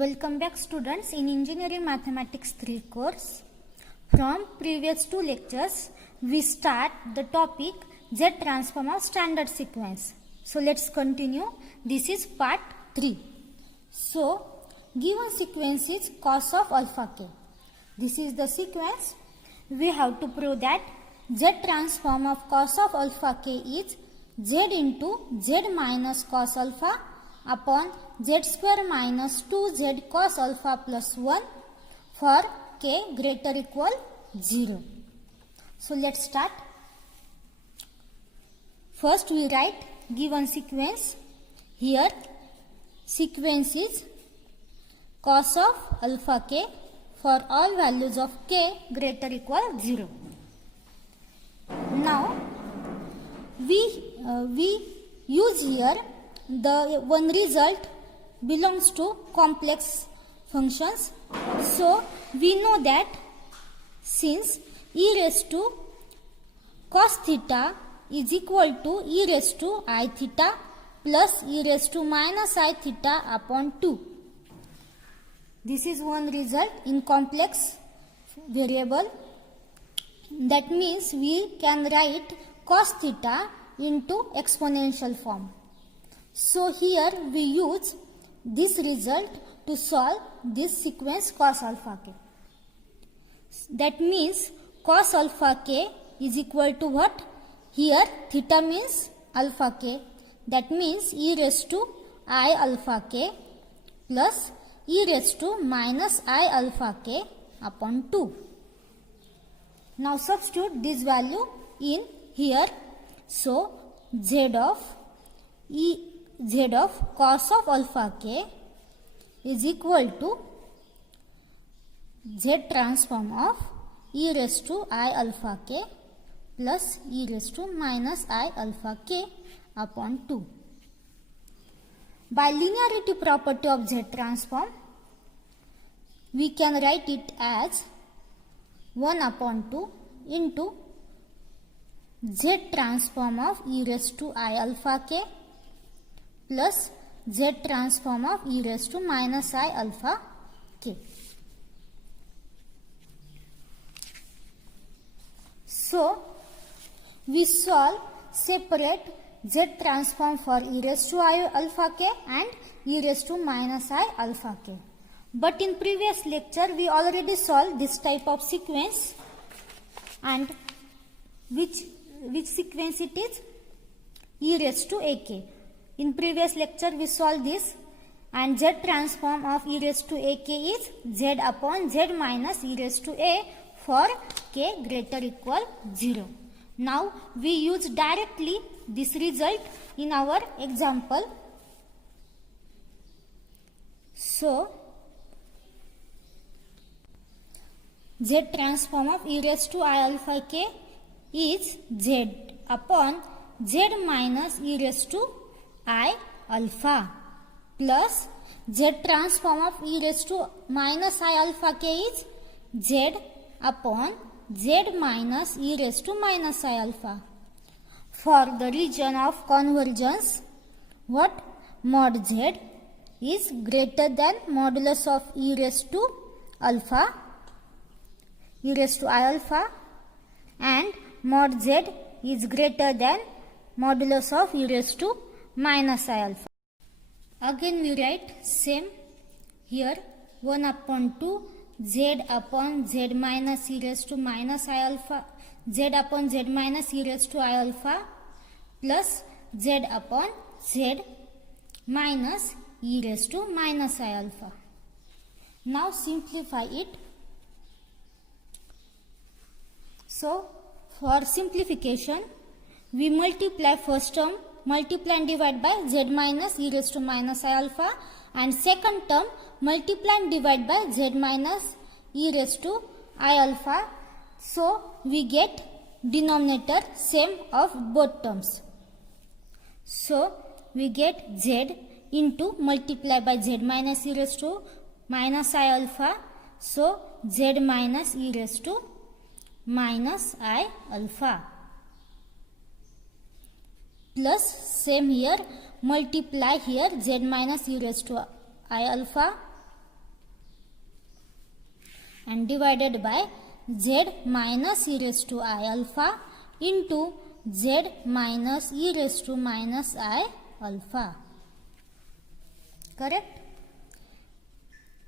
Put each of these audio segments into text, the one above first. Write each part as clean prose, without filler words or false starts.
Welcome back students in Engineering Mathematics 3 course. From previous two lectures, we start the topic Z transform of standard sequence. So let's continue. This is part 3. So given sequence is cos of alpha k. This is the sequence. We have to prove that Z transform of cos of alpha k is Z into Z minus cos alpha upon Z square minus 2Z cos alpha plus 1 for k greater equal 0. So let's start. First we write given sequence. Here sequence is cos of alpha k for all values of k greater equal 0. Now we use here the one result belongs to complex functions. So we know that since e raised to cos theta is equal to e raised to I theta plus e raised to minus I theta upon 2. This is one result in complex variable. That means we can write cos theta into exponential form. So here we use this result to solve this sequence cos alpha k. That means cos alpha k is equal to what? Here theta means alpha k. That means e raised to I alpha k plus e raised to minus I alpha k upon 2. Now substitute this value in here. So z of cos of alpha k is equal to z transform of e raised to I alpha k plus e raised to minus I alpha k upon 2. By linearity property of z transform, we can write it as 1 upon 2 into z transform of e raised to I alpha k plus z transform of e raised to minus I alpha k. So we solve separate z transform for e raised to I alpha k and e raised to minus I alpha k. But in previous lecture we already solved this type of sequence, and which sequence it is? E raised to ak. In previous lecture we solved this, and z transform of e raised to ak is z upon z minus e raised to a for k greater equal 0. Now we use directly this result in our example. So z transform of e raised to I alpha k is z upon z minus e raised to I alpha plus z transform of e raised to minus I alpha k is z upon z minus e raised to minus I alpha. For the region of convergence, what? Mod z is greater than modulus of e raised to alpha, e raised to I alpha, and mod z is greater than modulus of e raised to minus I alpha. Again we write same here 1 upon 2 z upon z minus e raised to minus I alpha, z upon z minus e raised to I alpha plus z upon z minus e raised to minus I alpha. Now simplify it. So for simplification we multiply first term, multiply and divide by z minus e raised to minus I alpha, and second term multiply and divide by z minus e raised to I alpha. So we get denominator same of both terms. So we get z into multiply by z minus e raised to minus I alpha. So z minus e raised to minus I alpha plus same here multiply here z minus e raised to I alpha and divided by z minus e raised to I alpha into z minus e raised to minus I alpha. Correct?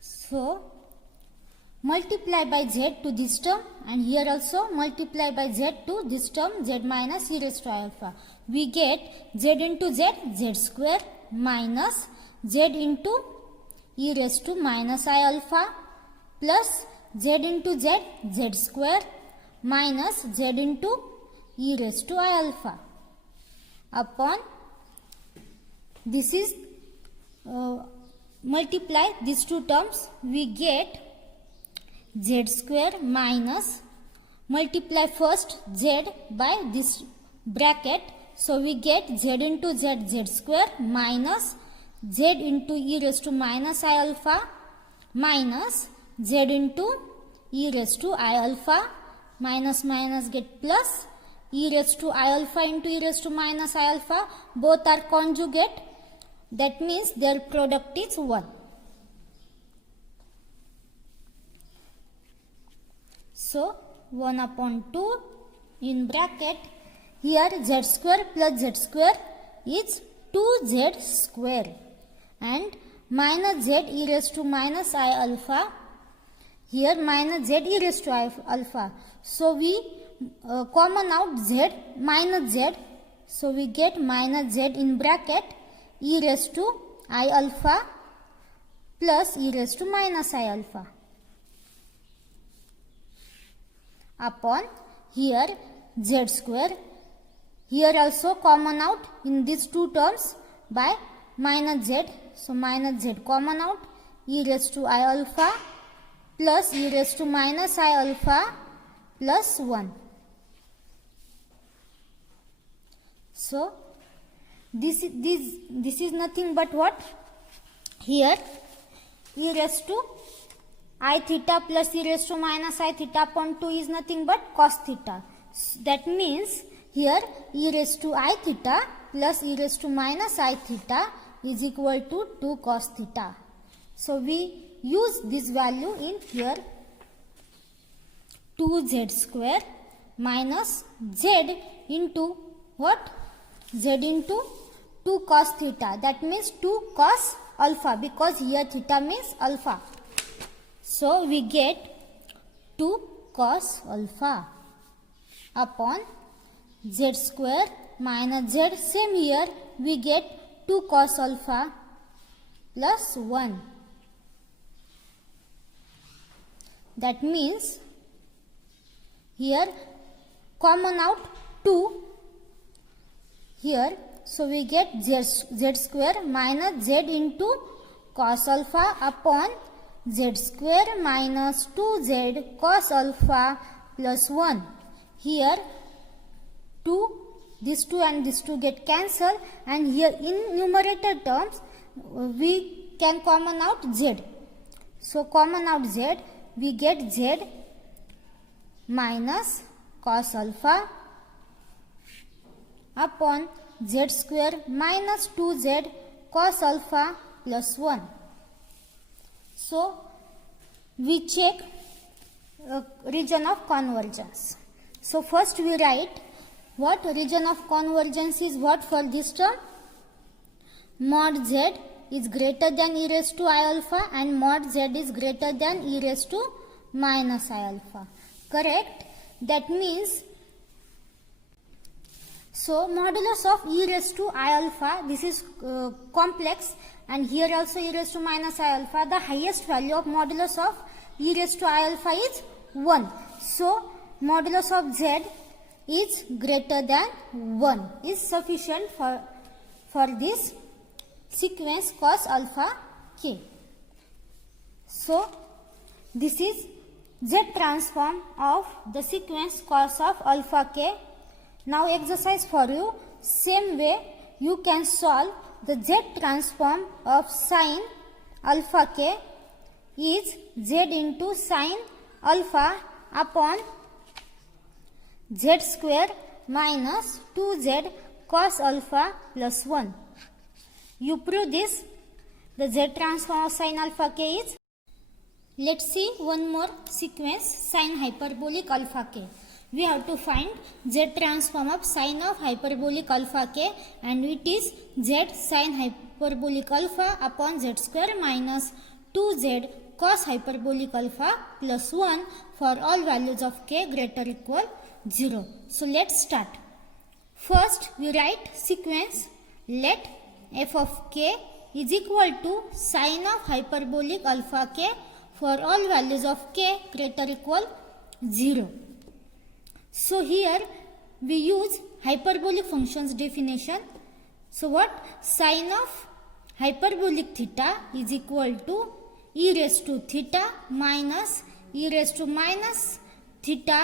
So multiply by z to this term, and here also multiply by z to this term, z minus e raised to I alpha. We get z into z, z square, minus z into e raised to minus I alpha, plus z into z, z square, minus z into e raised to I alpha, upon this is multiply these two terms, we get z square minus, multiply first z by this bracket, so we get z into z, z square, minus z into e raised to minus I alpha, minus z into e raised to I alpha, minus minus get plus, e raised to I alpha into e raised to minus I alpha, both are conjugate, that means their product is 1. So 1 upon 2 in bracket, here z square plus z square is 2z square, and minus z e raised to minus I alpha, here minus z e raised to I alpha, so we common out z minus z, so we get minus z in bracket e raised to I alpha plus e raised to minus I alpha, upon here z square, here also common out in these two terms by minus z, so minus z common out, e raised to I alpha plus e raised to minus I alpha plus 1. So this is nothing but what? Here e raised to I theta plus e raised to minus I theta upon 2 is nothing but cos theta. That means here e raised to I theta plus e raised to minus I theta is equal to 2 cos theta. So we use this value in here, 2z square minus z into what? Z into 2 cos theta, that means 2 cos alpha, because here theta means alpha. So we get 2 cos alpha upon z square minus z, same here we get 2 cos alpha plus 1. That means here common out 2 here, so we get z square minus z into cos alpha upon z square minus 2z cos alpha plus 1. Here 2, this 2 and this 2 get cancelled, and here in numerator terms we can common out z. So common out z, we get z minus cos alpha upon z square minus 2z cos alpha plus 1. So we check region of convergence. So first we write what region of convergence is what for this term? Mod z is greater than e raised to I alpha and mod z is greater than e raised to minus I alpha. Correct? That means, so modulus of e raised to I alpha, this is complex, and here also e raised to minus I alpha, the highest value of modulus of e raised to I alpha is 1. So modulus of z is greater than 1 is sufficient for this sequence cos alpha k. So this is z transform of the sequence cos of alpha k. Now exercise for you, same way you can solve the z transform of sin alpha k is z into sin alpha upon z square minus 2z cos alpha plus 1. You prove this, the z transform of sin alpha k is, Let's see one more sequence, sine hyperbolic alpha k. We have to find z transform of sine of hyperbolic alpha k, and it is z sine hyperbolic alpha upon z square minus 2z cos hyperbolic alpha plus 1 for all values of k greater equal 0. So let's start. First we write sequence. Let f of k is equal to sine of hyperbolic alpha k for all values of k greater equal 0. So here we use hyperbolic functions definition. So what? Sine of hyperbolic theta is equal to e raised to theta minus e raised to minus theta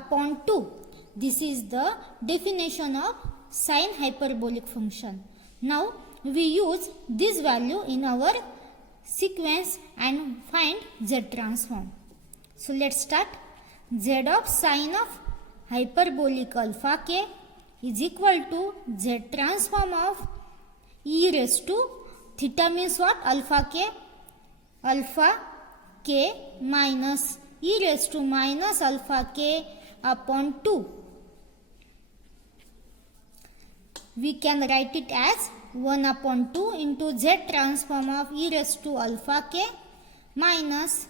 upon 2. This is the definition of sine hyperbolic function. Now we use this value in our sequence and find z transform. So let's start. Z of sine of hyperbolic alpha k is equal to z transform of e raised to theta means what? Alpha k minus e raised to minus alpha k upon 2. We can write it as 1 upon 2 into z transform of e raised to alpha k minus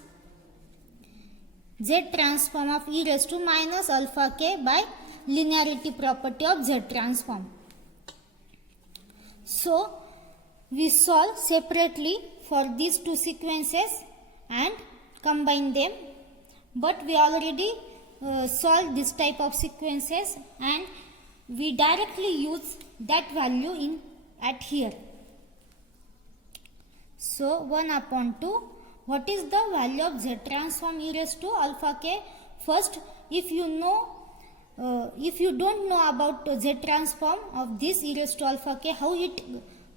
z transform of e raised to minus alpha k by linearity property of z transform. So we solve separately for these two sequences and combine them, but we already solved this type of sequences and we directly use that value in at here. So 1 upon 2, what is the value of z transform e raised to alpha k? First, if you don't know about z transform of this e raised to alpha k, how it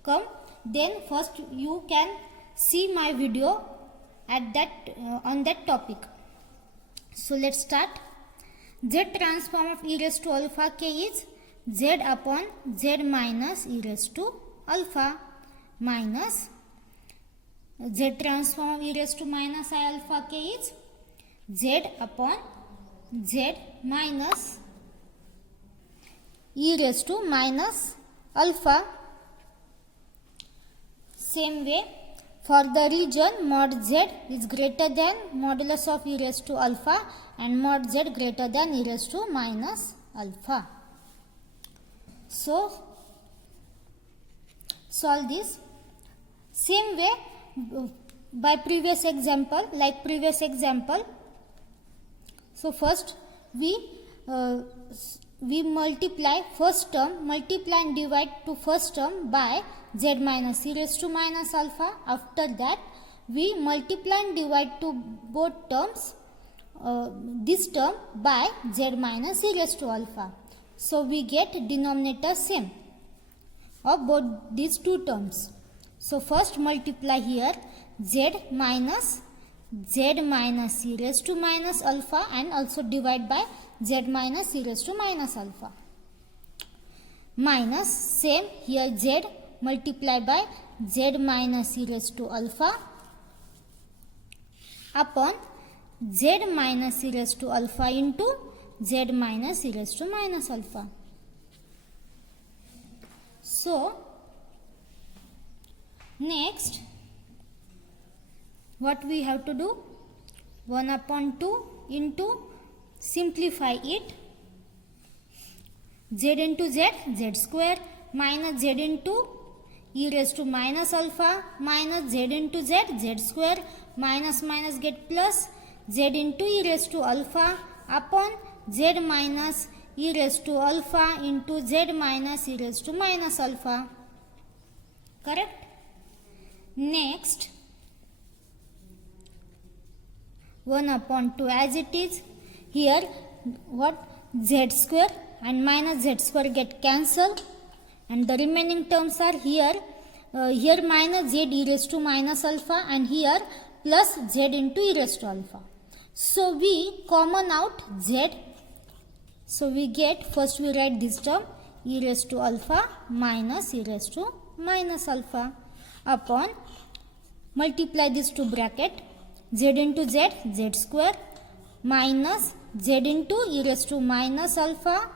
come, then first you can see my video at that on that topic. So let's start. Z transform of e raised to alpha k is z upon z minus e raised to alpha minus z transform of e raised to minus I alpha k is z upon z minus e raised to minus alpha. Same way, for the region mod z is greater than modulus of e raised to alpha and mod z greater than e raised to minus alpha. So solve this. Same way by previous example, like previous example. So first we multiply first term, multiply and divide to first term by z minus e raised to minus alpha. After that we multiply and divide to both terms, this term by z minus e raised to alpha. So we get denominator same of both these two terms. So first multiply here z minus e raised to minus alpha and also divide by z minus e raised to minus alpha. Minus same here z multiply by z minus e raised to alpha upon z minus e raised to alpha into z minus e raised to minus alpha. So next what we have to do? 1 upon 2 into, simplify it, z into z, z square minus z into e raised to minus alpha minus z into z, z square minus minus get plus z into e raised to alpha upon z minus e raised to alpha into z minus e raised to minus alpha. Correct? Next 1 upon 2 as it is. Here what? Z square and minus z square get cancelled and the remaining terms are here. Here minus z e raised to minus alpha and here plus z into e raised to alpha. So we common out z. So we get, first we write this term e raised to alpha minus e raised to minus alpha upon, multiply this to bracket, z into z, z square, minus z into e raised to minus alpha,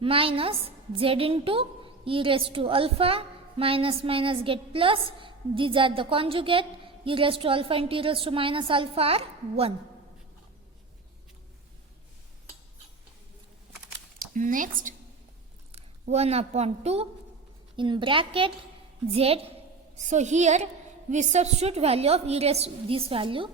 minus z into e raised to alpha, minus minus get plus, these are the conjugate, e raised to alpha into e raised to minus alpha are 1. Next, 1 upon 2 in bracket z. So here we substitute value of e raised to this value.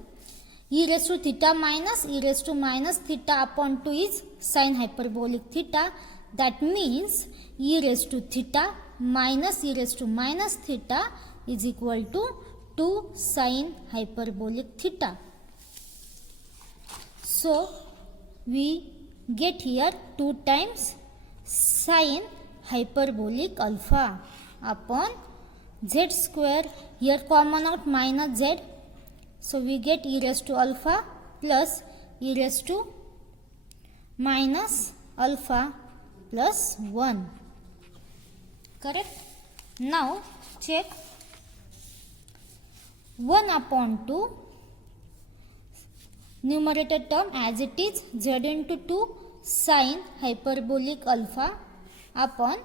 E raised to theta minus e raised to minus theta upon 2 is sin hyperbolic theta. That means e raised to theta minus e raised to minus theta is equal to 2 sin hyperbolic theta. So we get here 2 times sin hyperbolic alpha upon z square. Here common out minus z. So we get e raised to alpha plus e raised to minus alpha plus 1. Correct? Now check 1 upon 2 numerator term as it is, z into 2 sin hyperbolic alpha upon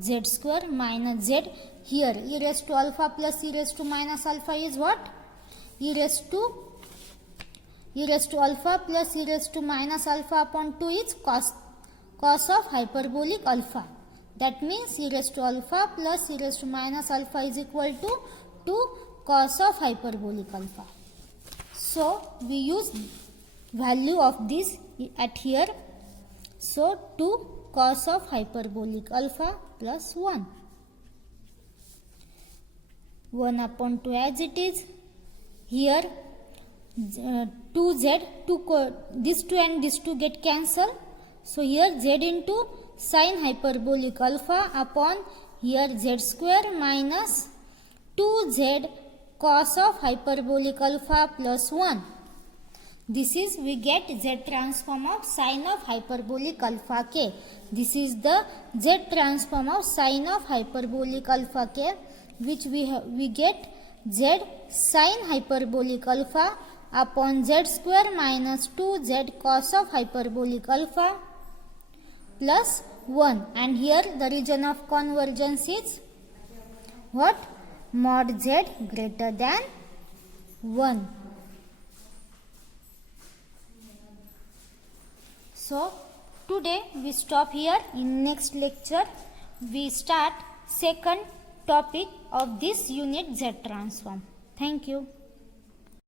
z square minus z. Here e raised to alpha plus e raised to minus alpha is what? E raised to alpha plus e raised to minus alpha upon 2 is cos of hyperbolic alpha. That means e raised to alpha plus e raised to minus alpha is equal to 2 cos of hyperbolic alpha. So we use value of this at here. So 2 cos of hyperbolic alpha plus 1. 1 upon 2 as it is. Here 2z, this 2 and this 2 get cancelled. So here z into sin hyperbolic alpha upon here z square minus 2z cos of hyperbolic alpha plus 1. This is we get z transform of sin of hyperbolic alpha k. This is the z transform of sin of hyperbolic alpha k, which we get z sin hyperbolic alpha upon z square minus 2z cos of hyperbolic alpha plus 1. And here the region of convergence is what? Mod z greater than 1. So today we stop here. In next lecture we start second topic of this unit Z transform. Thank you.